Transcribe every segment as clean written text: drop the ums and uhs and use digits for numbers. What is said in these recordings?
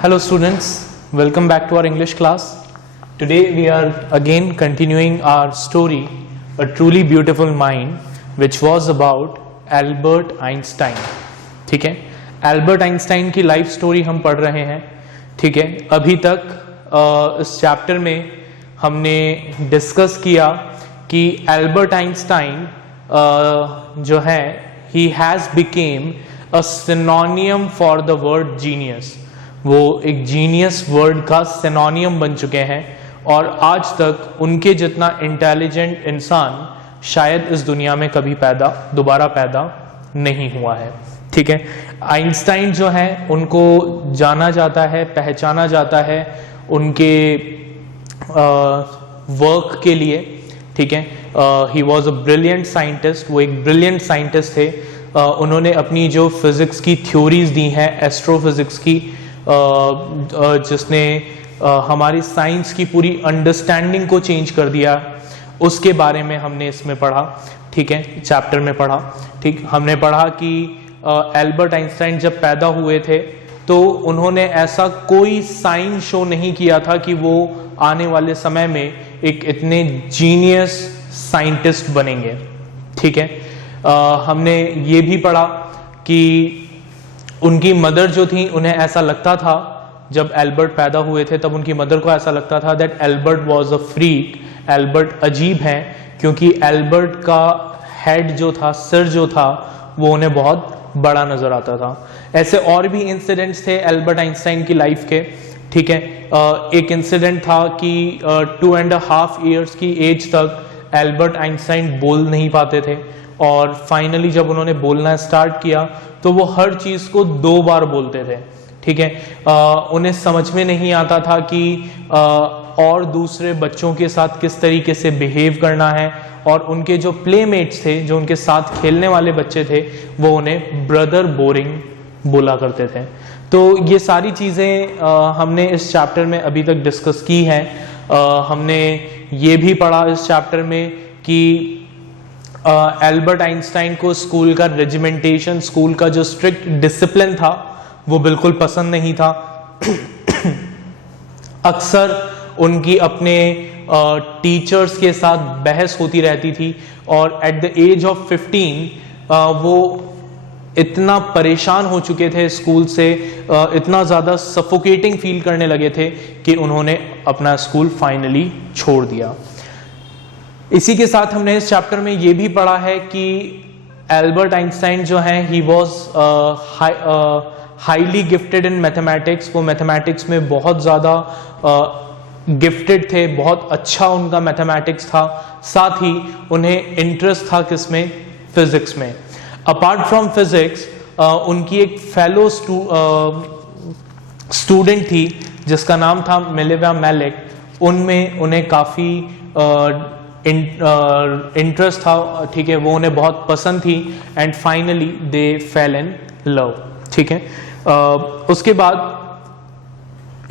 Hello students, welcome back to our English class. Today we are again continuing our story, A Truly Beautiful Mind, which was about Albert Einstein. ठीक है, Albert Einstein की life story हम पढ़ रहे हैं. ठीक है, अभी तक इस चैप्टर में हमने डिस्कस किया कि एल्बर्ट आइंस्टाइन जो है he has became a सिनोनियम for the word genius. वो एक जीनियस वर्ड का सिनोनियम बन चुके हैं और आज तक उनके जितना इंटेलिजेंट इंसान शायद इस दुनिया में कभी दोबारा पैदा नहीं हुआ है. ठीक है, आइंस्टाइन जो है उनको जाना जाता है, पहचाना जाता है उनके वर्क के लिए. ठीक है, he was a brilliant scientist. वो एक ब्रिलियंट साइंटिस्ट थे. उन्होंने अपनी जो फिजिक्स की थ्योरीज दी हैं, एस्ट्रोफिजिक्स की, जिसने हमारी साइंस की पूरी अंडरस्टैंडिंग को चेंज कर दिया, उसके बारे में हमने इसमें पढ़ा. ठीक है, चैप्टर में पढ़ा. ठीक, हमने पढ़ा कि एल्बर्ट आइंस्टाइन जब पैदा हुए थे तो उन्होंने ऐसा कोई साइन शो नहीं किया था कि वो आने वाले समय में एक इतने जीनियस साइंटिस्ट बनेंगे. ठीक है, हमने ये भी पढ़ा कि उनकी मदर जो थी, उन्हें ऐसा लगता था जब एल्बर्ट पैदा हुए थे तब उनकी मदर को ऐसा लगता था that Albert was a freak. Albert अजीब है क्योंकि एल्बर्ट का हेड जो था, सिर जो था, वो उन्हें बहुत बड़ा नजर आता था. ऐसे और भी इंसिडेंट्स थे एल्बर्ट आइंस्टाइन की लाइफ के. ठीक है, एक इंसिडेंट था कि 2.5 years की एज तक एल्बर्ट आइंस्टाइन बोल नहीं पाते थे और फाइनली जब उन्होंने बोलना स्टार्ट किया तो वो हर चीज को 2 बार बोलते थे. ठीक है, उन्हें समझ में नहीं आता था कि और दूसरे बच्चों के साथ किस तरीके से बिहेव करना है, और उनके जो प्लेमेट्स थे, जो उनके साथ खेलने वाले बच्चे थे, वो उन्हें ब्रदर बोरिंग बोला करते थे. तो ये सारी चीज़ें हमने इस चैप्टर में अभी तक डिस्कस की हैं. हमने ये भी पढ़ा इस चैप्टर में कि एल्बर्ट आइंस्टाइन को स्कूल का रेजिमेंटेशन, स्कूल का जो स्ट्रिक्ट डिसिप्लिन था, वो बिल्कुल पसंद नहीं था. अक्सर उनकी अपने टीचर्स के साथ बहस होती रहती थी और एट द एज ऑफ 15 वो इतना परेशान हो चुके थे स्कूल से, इतना ज़्यादा सफोकेटिंग फील करने लगे थे कि उन्होंने अपना स्कूल फाइनली छोड़ दिया. इसी के साथ हमने इस चैप्टर में ये भी पढ़ा है कि एल्बर्ट आइंस्टाइन जो हैं, he was highly gifted in mathematics. वो मैथमेटिक्स में बहुत ज़्यादा गिफ्टेड थे, बहुत अच्छा उनका मैथमेटिक्स था. साथ ही उन्हें इंटरेस्ट था किसमें? फिजिक्स में. अपार्ट फ्रॉम फिजिक्स उनकी एक फेलो स्टूडेंट थी जिसका नाम था मिलेवा मेलिक. उनमें उन्हें काफ़ी इंटरेस्ट था. ठीक है, वो उन्हें बहुत पसंद थी and finally they fail in love. ठीक है, उसके बाद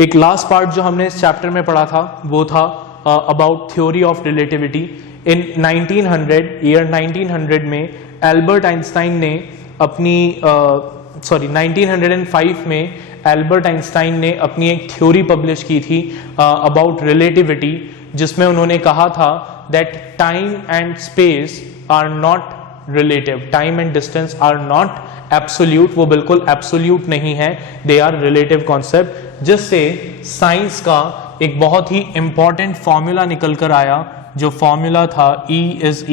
एक लास्ट पार्ट जो हमने इस चैप्टर में पढ़ा था वो था अबाउट थ्योरी ऑफ रिलेटिविटी. इन 1900 में एल्बर्ट आइंस्टाइन ने अपनी 1905 में एल्बर्ट आइंस्टाइन ने अपनी एक थ्योरी पब्लिश की थी अबाउट रिलेटिविटी, जिसमें उन्होंने कहा था that time and space are not relative. Time and distance are not absolute. वो बिल्कुल एब्सोल्यूट नहीं है, दे आर रिलेटिव कॉन्सेप्ट. जिससे साइंस का एक बहुत ही इंपॉर्टेंट फॉर्मूला निकल कर आया, जो फॉर्मूला था E =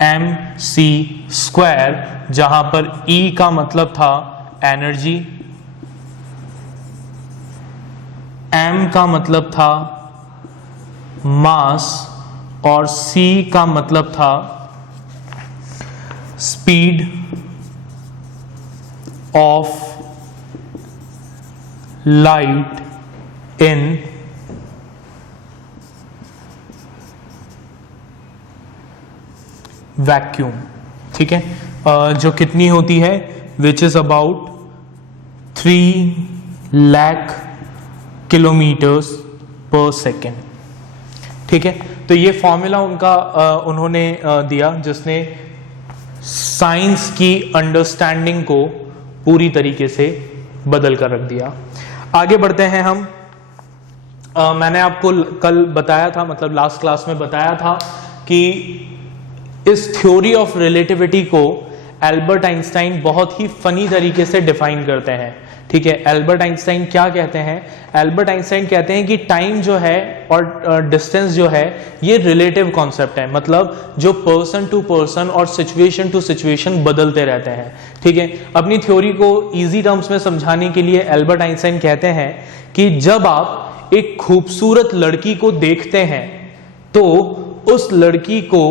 mc², जहां पर E का मतलब था एनर्जी, M का मतलब था मास और C का मतलब था speed of light in vacuum. ठीक है, जो कितनी होती है, which is about 3 lakh kilometres पर सेकेंड. ठीक है, तो ये फॉर्मूला उनका उन्होंने दिया, जिसने साइंस की अंडरस्टैंडिंग को पूरी तरीके से बदल कर रख दिया। आगे बढ़ते हैं हम। मैंने आपको कल बताया था, मतलब लास्ट क्लास में बताया था कि इस थ्योरी ऑफ रिलेटिविटी को एल्बर्ट आइंस्टाइन बहुत ही फनी तरीके से डिफाइन करते हैं। ठीक है, एल्बर्ट आइंस्टाइन क्या कहते हैं? एल्बर्ट आइंस्टाइन कहते हैं कि टाइम जो है और डिस्टेंस जो है ये रिलेटिव कॉन्सेप्ट है, मतलब जो पर्सन टू पर्सन और सिचुएशन टू सिचुएशन बदलते रहते हैं। ठीक है, अपनी थ्योरी को इजी टर्म्स में समझाने के लिए एल्बर्ट आइंस्टाइन कहते हैं कि जब आप एक खूबसूरत लड़की को देखते हैं तो उस लड़की को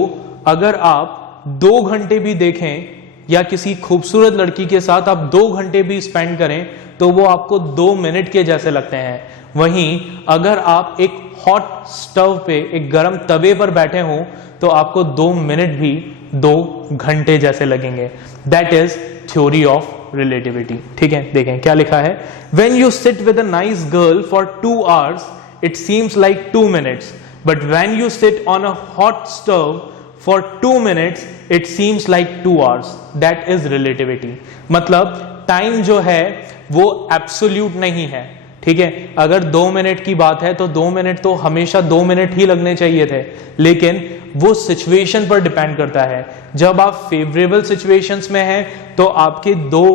अगर आप 2 घंटे भी देखें या किसी खूबसूरत लड़की के साथ आप 2 घंटे भी स्पेंड करें तो वो आपको 2 मिनट के जैसे लगते हैं। वहीं अगर आप एक हॉट स्टव पे, एक गर्म तवे पर बैठे हों तो आपको 2 मिनट भी 2 घंटे जैसे लगेंगे। That is theory of relativity. ठीक है, देखें क्या लिखा है। When you sit with a nice girl for 2 hours it seems like 2 minutes, but when you sit on a hot stove for 2 minutes it seems like 2 hours. That is relativity. मतलब time जो है वो absolute नहीं है। ठीक है, अगर 2 minute की बात है तो 2 मिनट तो हमेशा 2 मिनट ही लगने चाहिए थे, लेकिन वो सिचुएशन पर डिपेंड करता है। जब आप फेवरेबल सिचुएशंस में हैं तो आपके 2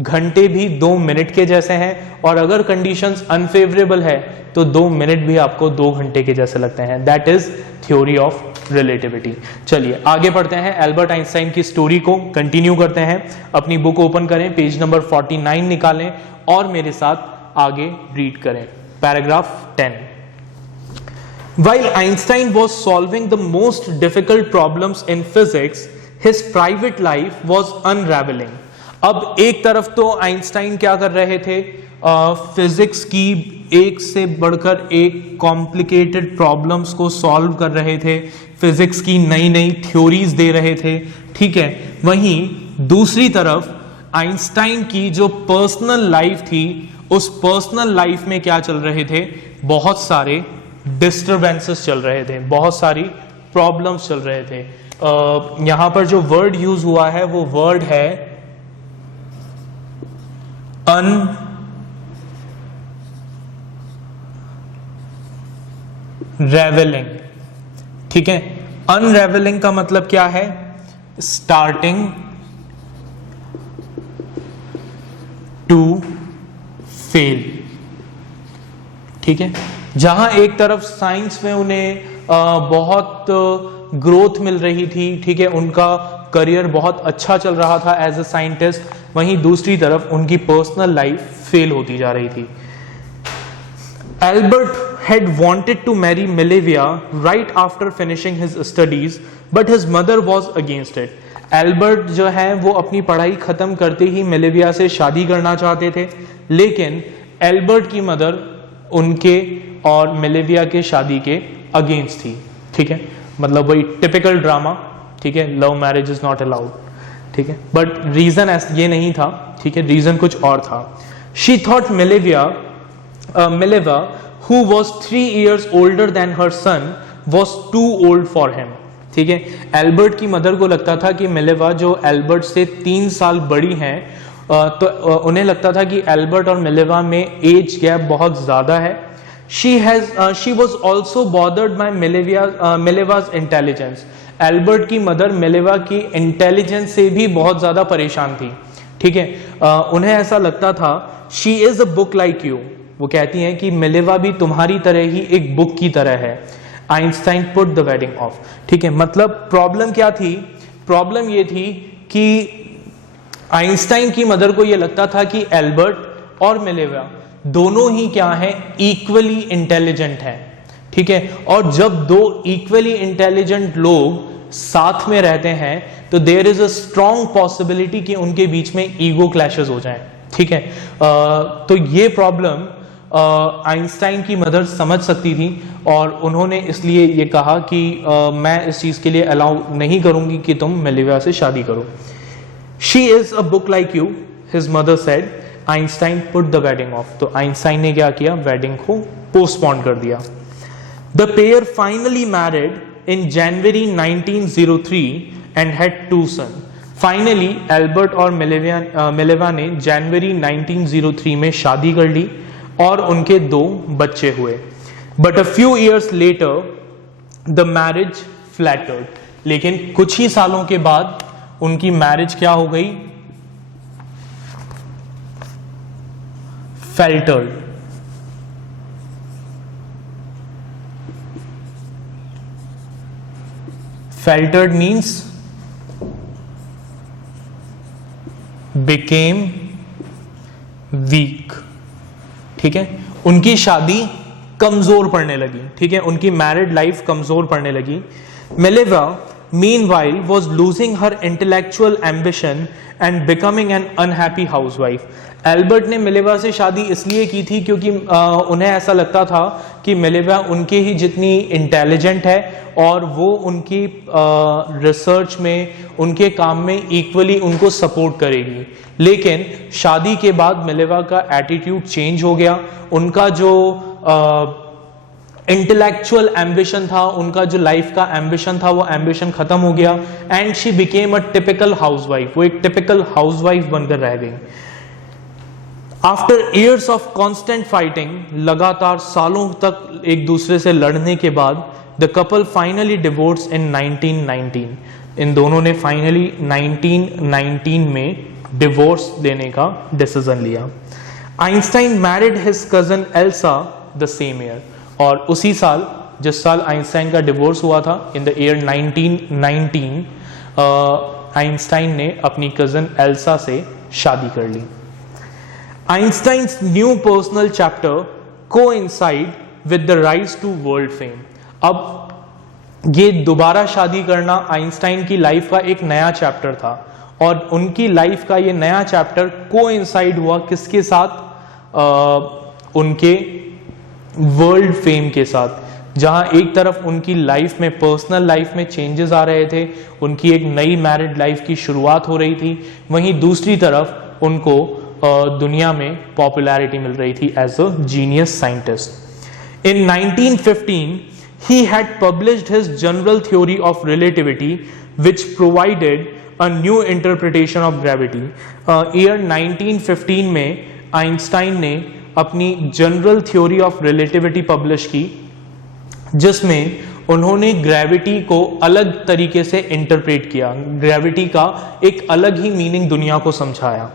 घंटे भी 2 मिनट के जैसे हैं, और अगर कंडीशंस अनफेवरेबल है तो 2 मिनट भी आपको 2 घंटे के जैसे लगते हैं। That is theory of relativity. चलिए आगे बढ़ते हैं, एल्बर्ट आइंस्टाइन की स्टोरी को कंटिन्यू करते हैं। अपनी बुक ओपन करें, पेज नंबर 49 निकालें और मेरे साथ आगे रीड करें। Paragraph 10। While Einstein was solving the most difficult problems in physics, his private life was unraveling. अब एक तरफ तो आइंस्टाइन क्या कर रहे थे? फिजिक्स की एक से बढ़कर एक कॉम्प्लिकेटेड प्रॉब्लम्स को सॉल्व कर रहे थे, फिजिक्स की नई नई थ्योरीज दे रहे थे। ठीक है, वहीं दूसरी तरफ आइंस्टाइन की जो पर्सनल लाइफ थी, उस पर्सनल लाइफ में क्या चल रहे थे? बहुत सारे डिस्टरबेंसेस चल रहे थे, बहुत सारी प्रॉब्लम्स चल रहे थे। यहां पर जो वर्ड यूज हुआ है वो वर्ड है अनरेवलिंग। ठीक है, अनरेवलिंग का मतलब क्या है? Starting to fail. ठीक है, जहां एक तरफ साइंस में उन्हें बहुत ग्रोथ मिल रही थी, ठीक है, उनका करियर बहुत अच्छा चल रहा था एज अ साइंटिस्ट, वहीं दूसरी तरफ उनकी पर्सनल लाइफ फेल होती जा रही थी। Albert had wanted to marry Milevia right after finishing his studies, but his mother was against it. Albert जो है वो अपनी पढ़ाई खत्म करते ही मिलेविया से शादी करना चाहते थे, लेकिन एल्बर्ट की मदर उनके और मिलेविया के शादी के अगेंस्ट थी। ठीक है, मतलब वही टिपिकल ड्रामा। ठीक है, love marriage is not allowed. ठीक है, बट रीजन ये नहीं था। ठीक है, रीजन कुछ और था। She thought Mileva, who was 3 years older than her son, was too old for him. ठीक है, एल्बर्ट की मदर को लगता था कि मिलेवा जो एल्बर्ट से 3 साल बड़ी हैं, तो उन्हें लगता था कि एल्बर्ट और मिलेवा में एज गैप बहुत ज्यादा है। she was also bothered by Mileva's intelligence. Albert की मदर मिलेवा की इंटेलिजेंस से भी बहुत ज्यादा परेशान थी। ठीक है, उन्हें ऐसा लगता था she is a book like you. वो कहती हैं कि मिलेवा भी तुम्हारी तरह ही एक बुक की तरह है। Einstein put the wedding of. ठीक है, मतलब प्रॉब्लम क्या थी? प्रॉब्लम ये थी कि आइंस्टाइन की मदर को ये लगता था कि एल्बर्ट और मिलेवा दोनों ही क्या हैं? इक्वली इंटेलिजेंट हैं। ठीक है, और जब 2 इक्वली इंटेलिजेंट लोग साथ में रहते हैं तो there is a strong possibility कि उनके बीच में ईगो क्लैशेस हो जाएं। ठीक है, तो ये प्रॉब्लम आइंस्टाइन की मदर समझ सकती थी और उन्होंने इसलिए ये कहा कि मैं इस चीज के लिए अलाउ नहीं करूंगी कि तुम मिलेविया से शादी करो। She is a book like you, his mother said. Einstein put the wedding of. तो आइंस्टाइन ने क्या किया? वेडिंग को पोस्टपोन कर दिया। The pair finally married in January 1903 and had 2 sons. Finally Albert और मिलेवा ने जनवरी 1903 में शादी कर ली और उनके 2 बच्चे हुए। But a few years later the marriage flattered, लेकिन कुछ ही सालों के बाद उनकी मैरिज क्या हो गई? फैल्टर्ड। फैल्टर्ड मीन्स बिकेम वीक। ठीक है, उनकी शादी कमजोर पड़ने लगी। ठीक है, उनकी मैरिड लाइफ कमजोर पड़ने लगी। Mileva meanwhile was losing her intellectual ambition and becoming an unhappy housewife. Albert ने मिलेवा से शादी इसलिए की थी क्योंकि उन्हें ऐसा लगता था कि मिलेवा उनके ही जितनी इंटेलिजेंट है और वो उनकी रिसर्च में, उनके काम में इक्वली उनको सपोर्ट करेगी। लेकिन शादी के बाद मिलेवा का एटीट्यूड चेंज हो गया। उनका जो इंटेलेक्चुअल एम्बिशन था, उनका जो लाइफ का एम्बिशन था, वो एम्बिशन खत्म हो गया and she became a typical housewife. वो एक टिपिकल हाउसवाइफ बनकर रह गई। After years of constant fighting, लगातार सालों तक एक दूसरे से लड़ने के बाद, द कपल फाइनली डिवोर्स इन 1919। इन दोनों ने फाइनली 1919 में डिवोर्स लेने का डिसीजन लिया। Einstein married his cousin Elsa the same year, और उसी साल जिस साल आइंस्टाइन का डिवोर्स हुआ था, इन द ईयर 1919, आइंस्टाइन ने अपनी कजन एल्सा से शादी कर ली। Einstein's new personal chapter coincide with the rise to world fame. अब ये दोबारा शादी करना आइंस्टाइन की लाइफ का एक नया चैप्टर था, और उनकी लाइफ का ये नया चैप्टर कोइंसाइड हुआ किसके साथ? उनके वर्ल्ड फेम के साथ। जहां एक तरफ उनकी लाइफ में, पर्सनल लाइफ में चेंजेस आ रहे थे, उनकी एक नई मैरिड लाइफ की शुरुआत हो रही थी, वहीं दूसरी तरफ उनको दुनिया में पॉपुलैरिटी मिल रही थी as a genius scientist. In 1915 he had published his general theory of relativity which provided a new interpretation of gravity. Year 1915 में आइंस्टाइन ने अपनी general theory of relativity publish की, जिसमें उन्होंने ग्रेविटी को अलग तरीके से इंटरप्रेट किया, ग्रेविटी का एक अलग ही मीनिंग दुनिया को समझाया।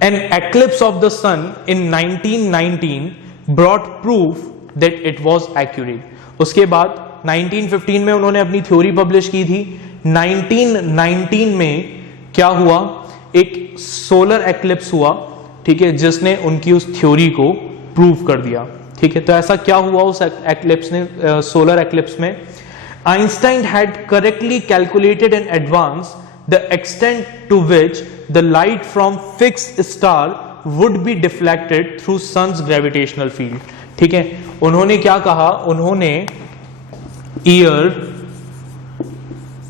An eclipse of the sun in 1919 brought proof that it was accurate. उसके बाद 1915 में उन्होंने अपनी थ्योरी पब्लिश की थी। 1919 में क्या हुआ? एक सोलर एक्लिप्स हुआ, ठीक है, जिसने उनकी उस थ्योरी को प्रूव कर दिया। ठीक है, तो ऐसा क्या हुआ उस एक्लिप्स ने, सोलर एक्लिप्स में? Einstein had correctly calculated in advance the extent to which the light from fixed star would be deflected through sun's gravitational field. ठीक है, उन्होंने क्या कहा? उन्होंने ईयर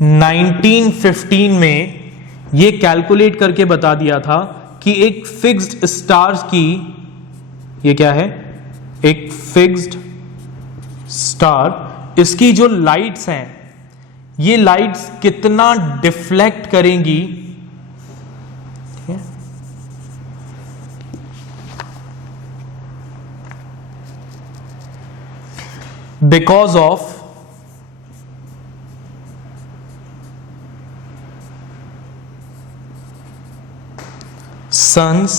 1915 में ये कैलकुलेट करके बता दिया था कि एक फिक्स्ड स्टार की, ये क्या है? एक फिक्स्ड स्टार, इसकी जो लाइट्स हैं, ये लाइट्स कितना डिफ्लेक्ट करेंगी, because of sun's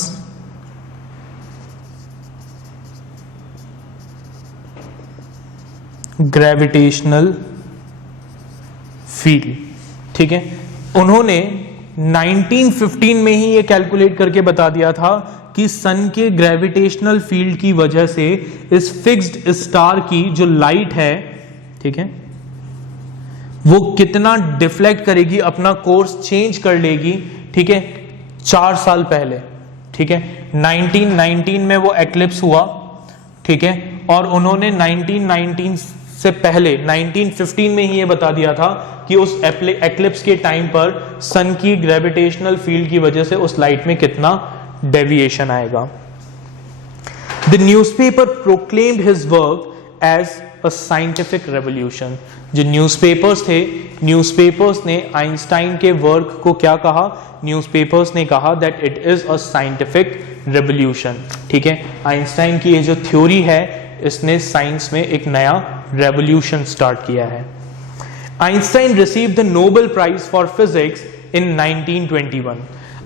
gravitational field. ठीक है, उन्होंने 1915 में ही ये कैलकुलेट करके बता दिया था कि सन के ग्रेविटेशनल फील्ड की वजह से इस फिक्स्ड स्टार की जो लाइट है, ठीक है, वो कितना डिफ्लेक्ट करेगी, अपना कोर्स चेंज कर लेगी। ठीक है, 4 साल पहले, ठीक है, 1919 में वो एक्लिप्स हुआ। ठीक है, और उन्होंने 1919 से पहले 1915 में ही ये बता दिया था कि उस एक्लिप्स के टाइम पर सन की ग्रेविटेशनल फील्ड की वजह से उस लाइट में कितना डेविएशन आएगा। The newspaper proclaimed his work as a scientific revolution. जो न्यूज़पेपर्स थे, न्यूज़पेपर्स ने आइंस्टाइन के वर्क को क्या कहा? न्यूज़पेपर्स ने कहा that it is a scientific revolution. ठीक है, आइंस्टाइन की ये जो थ्योरी है इसने साइंस में एक नया रेवोल्यूशन स्टार्ट किया है। Einstein received the Nobel prize for physics in 1921।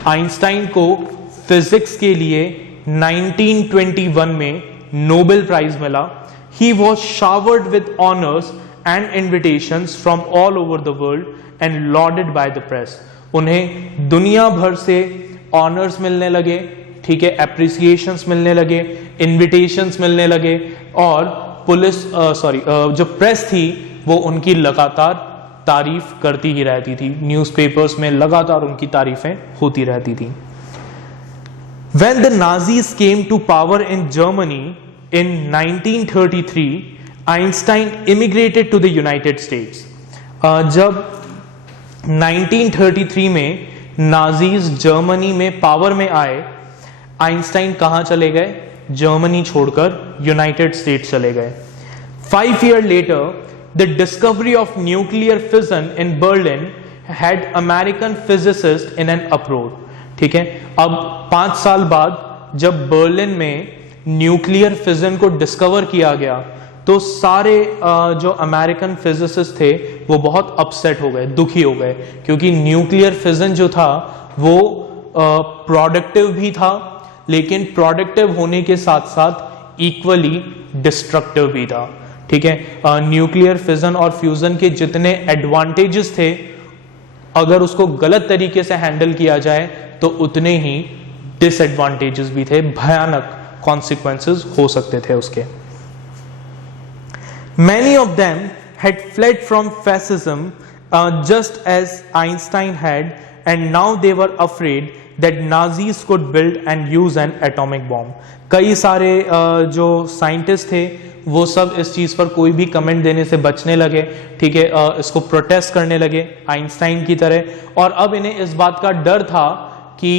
Einstein को फिजिक्स के लिए 1921 में नोबेल प्राइज मिला। He was showered with honors and invitations from all over the world and lauded by the press. उन्हें दुनिया भर से ऑनर्स मिलने लगे, ठीक है, एप्रिसिएशंस मिलने लगे, इनविटेशंस मिलने लगे, और जो प्रेस थी वो उनकी लगातार तारीफ करती ही रहती थी। न्यूज़पेपर्स में लगातार उनकी तारीफें होती रहती थी। When the Nazis came to power in Germany in 1933, Einstein immigrated to the United States. जब 1933 में नाजीज जर्मनी में पावर में आए, आइंस्टाइन कहाँ चले गए? जर्मनी छोड़कर यूनाइटेड स्टेट्स चले गए। 5 years later, the discovery of nuclear fission in Berlin had American physicists in an uproar. ठीक है, अब 5 साल बाद जब बर्लिन में न्यूक्लियर फिजन को डिस्कवर किया गया तो सारे जो अमेरिकन फिजिसिस्ट थे वो बहुत अपसेट हो गए, दुखी हो गए, क्योंकि न्यूक्लियर फिजन जो था वो प्रोडक्टिव भी था, लेकिन प्रोडक्टिव होने के साथ साथ इक्वली डिस्ट्रक्टिव भी था। ठीक है, न्यूक्लियर फिजन और फ्यूजन के जितने एडवांटेजेस थे, अगर उसको गलत तरीके से हैंडल किया जाए तो उतने ही डिसएडवांटेजेस भी थे, भयानक कॉन्सिक्वेंसेस हो सकते थे उसके। Many of them had fled from fascism just as Einstein had, and now they were afraid that Nazis could build and use an atomic bomb. कई सारे जो साइंटिस्ट थे वो सब इस चीज पर कोई भी कमेंट देने से बचने लगे, ठीक है, इसको प्रोटेस्ट करने लगे आइंस्टाइन की तरह, और अब इन्हें इस बात का डर था कि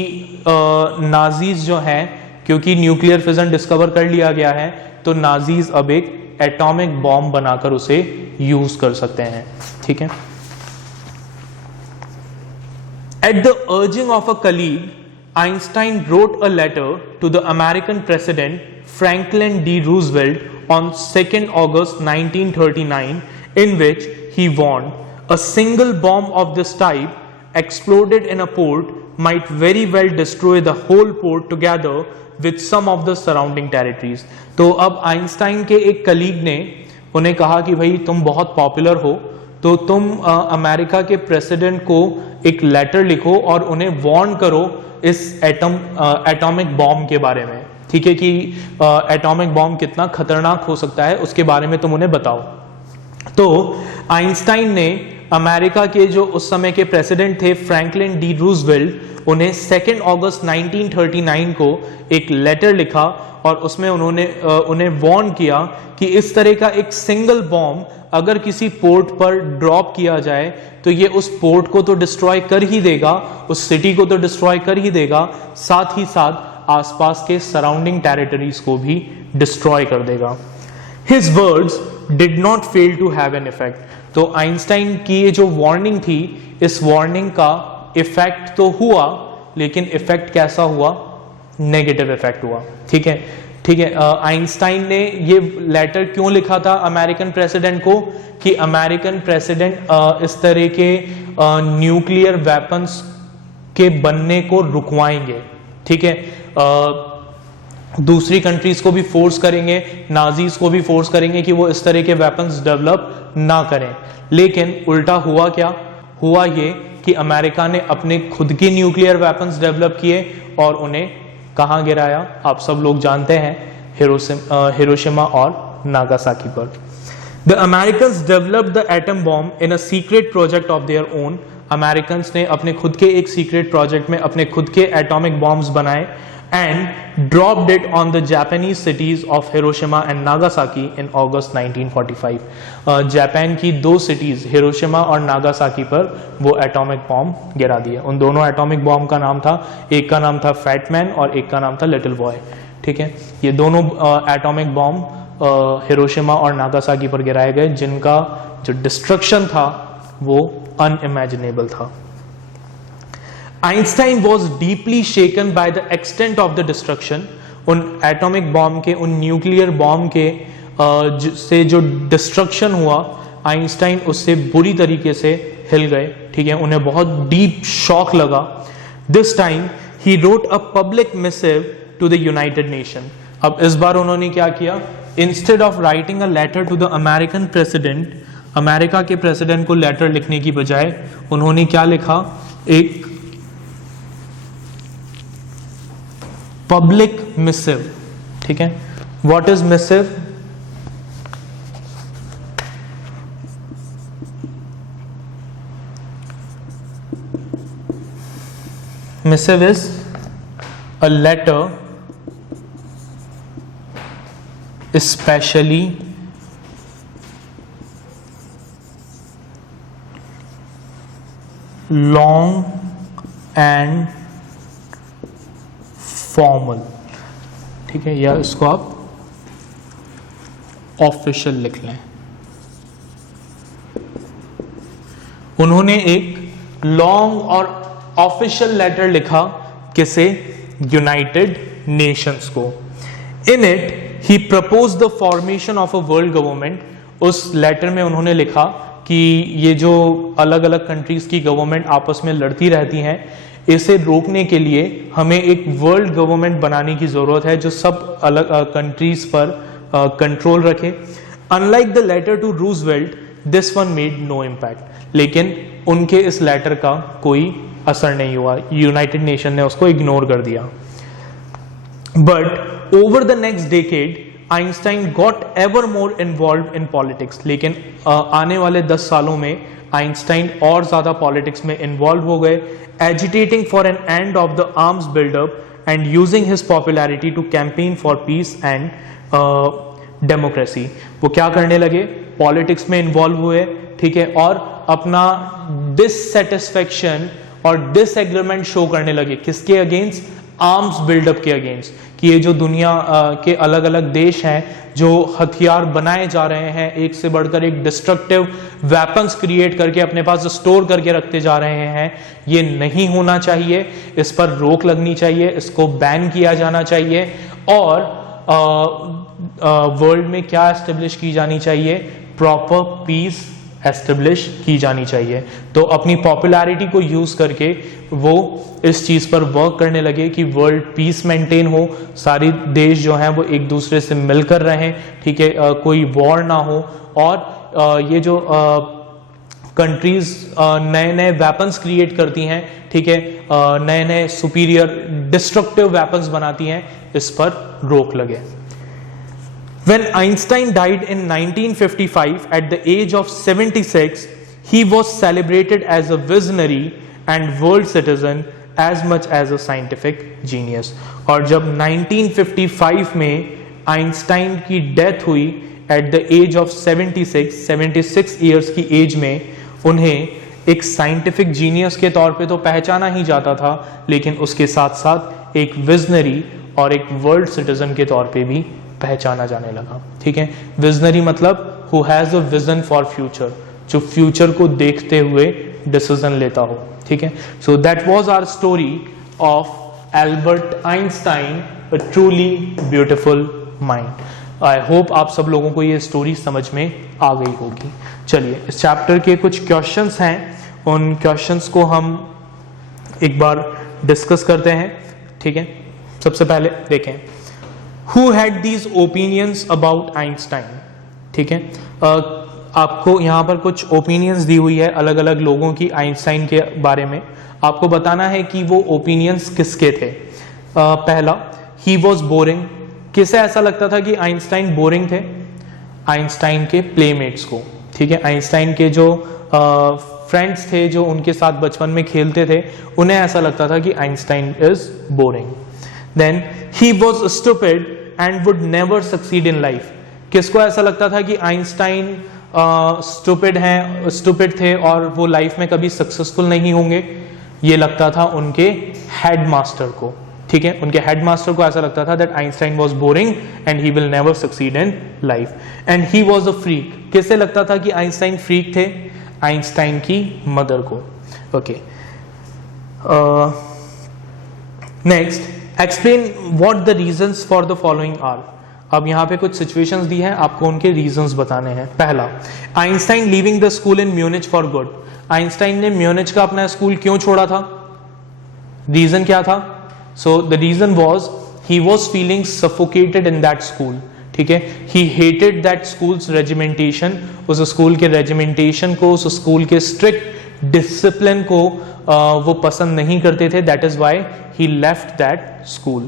नाजीज जो हैं, क्योंकि न्यूक्लियर फिजन डिस्कवर कर लिया गया है, तो नाजीज अब एक एटॉमिक बॉम्ब बनाकर उसे यूज कर सकते हैं। ठीक है, at the urging of a colleague, Einstein wrote a letter to the American President Franklin D. Roosevelt on 2nd August 1939, in which he warned a single bomb of this type exploded in a port might very well destroy the whole port together with some of the surrounding territories. तो अब Einstein के एक colleague ने उन्हें कहा कि भाई तुम बहुत पॉपुलर हो, तो तुम अमेरिका के प्रेसिडेंट को एक लेटर लिखो और उन्हें वार्न करो इस एटॉमिक बॉम्ब के बारे में, ठीक है, कि एटॉमिक बॉम्ब कितना खतरनाक हो सकता है उसके बारे में तुम उन्हें बताओ। तो आइंस्टाइन ने अमेरिका के जो उस समय के प्रेसिडेंट थे फ्रैंकलिन डी रूजवेल्ट, उन्हें 2 अगस्त 1939 को एक लेटर लिखा और उसमें उन्होंने उन्हें वार्न किया कि इस तरह का एक सिंगल बॉम्ब अगर किसी पोर्ट पर ड्रॉप किया जाए तो ये उस पोर्ट को तो डिस्ट्रॉय कर ही देगा, उस सिटी को तो डिस्ट्रॉय कर ही देगा, साथ ही साथ आसपास के सराउंडिंग टेरिटरीज को भी डिस्ट्रॉय कर देगा। His words did not fail to have an effect. तो आइंस्टाइन की ये जो वार्निंग थी, इस वार्निंग का इफेक्ट तो हुआ, लेकिन इफेक्ट कैसा हुआ? नेगेटिव इफेक्ट हुआ। ठीक है, ठीक है, आइंस्टाइन ने ये लेटर क्यों लिखा था अमेरिकन प्रेसिडेंट को कि अमेरिकन प्रेसिडेंट इस तरह के न्यूक्लियर वेपन्स के बनने को रुकवाएंगे, ठीक है, दूसरी कंट्रीज को भी फोर्स करेंगे, नाजीज को भी फोर्स करेंगे कि वो इस तरह के वेपन्स डेवलप ना करें। लेकिन उल्टा हुआ क्या? हुआ ये कि अमेरिका ने अपने खुद के न्यूक्लियर वेपन्स डेवलप किए और उन्हें कहाँ गिराया? आप सब लोग जानते हैं, हिरोशिमा और नागासाकी पर। The Americans developed the atom bomb in a secret project of their own. Americans ने अपने खुद के एक सीक्रेट प्रोजेक्ट में अपने खुद के एटॉमिक बॉम्ब्स बनाए and dropped it on the Japanese cities of Hiroshima and Nagasaki in August 1945. Japan की 2 सिटीज हिरोशिमा और नागासाकी पर वो एटॉमिक बॉम्ब गिरा दिए। उन दोनों एटॉमिक बॉम्ब का नाम था, एक का नाम था फैट मैन और एक का नाम था लिटिल बॉय। ठीक है, ये दोनों एटॉमिक बॉम्ब हिरोशिमा और नागासाकी पर गिराए गए, जिनका जो डिस्ट्रक्शन था वो अनइमेजिनेबल था। Einstein was deeply shaken by the extent of the destruction. उन एटॉमिक बॉम्ब के, उन न्यूक्लियर बॉम्ब के से जो डिस्ट्रक्शन हुआ, आइंस्टाइन उससे बुरी तरीके से हिल गए, ठीक है, उन्हें बहुत डीप शॉक लगा। This time he wrote a public missive to the United Nation. अब इस बार उन्होंने क्या किया, instead of writing a letter to the American president, America के प्रेसिडेंट को लेटर लिखने की बजाय उन्होंने क्या लिखा, एक पब्लिक मिसिव, ठीक है। What is massive? Missive is a letter especially long and formal, ठीक है, या इसको आप ऑफिशियल लिख लें। उन्होंने एक लॉन्ग और ऑफिशियल लेटर लिखा, किसे? यूनाइटेड नेशंस को। In it he propose the formation of a world government. उस लेटर में उन्होंने लिखा कि ये जो अलग अलग कंट्रीज की गवर्नमेंट आपस में लड़ती रहती हैं, इसे रोकने के लिए हमें एक वर्ल्ड गवर्नमेंट बनाने की जरूरत है जो सब अलग कंट्रीज पर कंट्रोल रखे। Unlike the letter to Roosevelt, this one made no impact. लेकिन उनके इस लेटर का कोई असर नहीं हुआ, यूनाइटेड नेशन ने उसको इग्नोर कर दिया। But over the next decade Einstein got ever more involve in politics. लेकिन आने वाले 10 सालों में आइंस्टाइन और ज्यादा पॉलिटिक्स में इन्वॉल्व हो गए, agitating for an end of the arms buildup and using his popularity to campaign for peace and democracy. वो क्या करने लगे? पॉलिटिक्स में इन्वॉल्व हुए, ठीक है, और अपना डिससेटिस्फेक्शन और डिसएग्रीमेंट शो करने लगे। किसके अगेंस्ट? आर्म्स बिल्डअप के अगेंस्ट, कि ये जो दुनिया के अलग अलग देश हैं जो हथियार बनाए जा रहे हैं, एक से बढ़कर एक डिस्ट्रक्टिव वेपन्स क्रिएट करके अपने पास स्टोर करके रखते जा रहे हैं, ये नहीं होना चाहिए, इस पर रोक लगनी चाहिए, इसको बैन किया जाना चाहिए। और वर्ल्ड में क्या एस्टेब्लिश की जानी चाहिए? प्रॉपर पीस एस्टेब्लिश की जानी चाहिए। तो अपनी पॉपुलैरिटी को यूज करके वो इस चीज पर वर्क करने लगे कि वर्ल्ड पीस मेंटेन हो, सारी देश जो हैं वो एक दूसरे से मिलकर रहें, ठीक है, कोई वॉर ना हो, और ये जो कंट्रीज नए नए वेपन्स क्रिएट करती हैं, ठीक है, नए नए सुपीरियर डिस्ट्रक्टिव वेपन्स बनाती हैं, इस पर रोक लगे। When Einstein died in 1955 at the age of 76, he was celebrated as a visionary and world citizen as much as a scientific genius. और जब 1955 में आइंस्टाइन की डेथ हुई at the age of 76 years की एज में, उन्हें एक scientific genius के तौर पे तो पहचाना ही जाता था, लेकिन उसके साथ साथ एक विजनरी और एक वर्ल्ड सिटीजन के तौर पे भी पहचाना जाने लगा, ठीक है। विजनरी मतलब who has a vision for future, जो फ्यूचर को देखते हुए डिसीजन लेता हो, ठीक है। So that was our story of Albert Einstein, a truly beautiful mind. I hope आप सब लोगों को ये स्टोरी समझ में आ गई होगी। चलिए, इस चैप्टर के कुछ क्वेश्चंस हैं, उन क्वेश्चंस को हम एक बार डिस्कस करते हैं, ठीक है। सबसे पहले देखें, Who had these opinions about Einstein? ठीक है, आपको यहाँ पर कुछ ओपिनियंस दी हुई है अलग अलग लोगों की आइंस्टाइन के बारे में। आपको बताना है कि वो ओपिनियंस किसके थे। पहला, ही वॉज बोरिंग। किसे ऐसा लगता था कि आइंस्टाइन बोरिंग थे? आइंस्टाइन के प्लेमेट्स को, ठीक है, आइंस्टाइन के जो फ्रेंड्स थे जो उनके साथ बचपन में खेलते थे, उन्हें ऐसा लगता था कि Einstein is boring. Then he was stupid and would never succeed in life. किसको ऐसा लगता था कि आइंस्टाइन स्टूपिड थे और वो लाइफ में कभी सक्सेसफुल नहीं होंगे? ये लगता था उनके हेडमास्टर को, ठीक है, उनके हेडमास्टर को ऐसा लगता था that Einstein was boring and he will never succeed in life and he was a freak. किससे लगता था कि आइंस्टाइन फ्रीक थे? आइंस्टाइन की मदर को। Okay, next, explain what the reasons for the following are. अब यहाँ पे कुछ सिचुएशंस दी हैं, आपको उनके रीजंस बताने हैं। पहला, Einstein leaving the school in Munich for good. Einstein ने म्यूनिच का अपना स्कूल क्यों छोड़ा था? रीजन क्या था? So the reason was he was feeling suffocated in that school. ठीक है, he hated that school's regimentation, उस स्कूल के रेजिमेंटेशन को, उस स्कूल के स्ट्रिक्ट डिसिप्लिन को वो पसंद नहीं करते थे। That is why he left that school.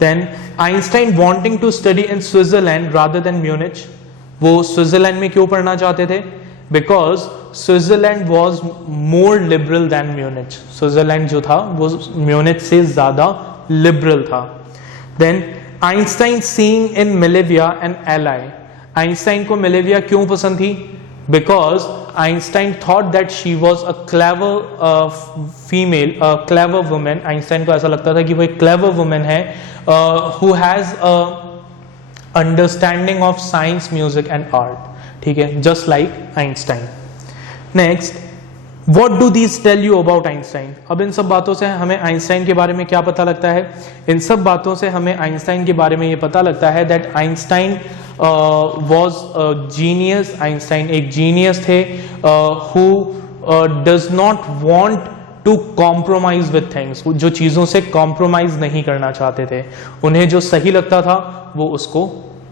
Then Einstein wanting to study in Switzerland rather than Munich. वो स्विट्जरलैंड में क्यों पढ़ना चाहते थे? Because Switzerland was more liberal than Munich. Switzerland जो था वो म्यूनिच से ज्यादा लिबरल था। Then Einstein seeing in Mileva an ally. Einstein को मिलेविया क्यों पसंद थी? Because Einstein thought that she was a clever female, clever women. Einstein को ऐसा लगता था कि वो एक क्लेवर वुमेन है who has a understanding of science, music and art. ठीक है, just like Einstein. Next, what do these tell you about Einstein. अब इन सब बातों से हमें आइंस्टाइन के बारे में क्या पता लगता है? इन सब बातों से हमें आइंस्टाइन के बारे में ये पता लगता है that Einstein was genius. Einstein एक जीनियस थे who does not want to compromise with things. जो चीजों से कॉम्प्रोमाइज नहीं करना चाहते थे, उन्हें जो सही लगता था वो उसको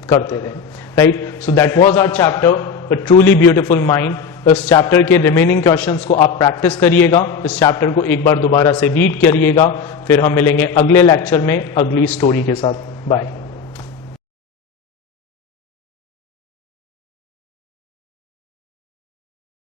करते थे। Right, so that was our chapter, a truly beautiful mind. इस चैप्टर के रिमेनिंग क्वेश्चंस को आप प्रैक्टिस करिएगा, इस चैप्टर को एक बार दोबारा से रीड करिएगा। फिर हम मिलेंगे अगले लेक्चर में अगली स्टोरी के साथ। बाय।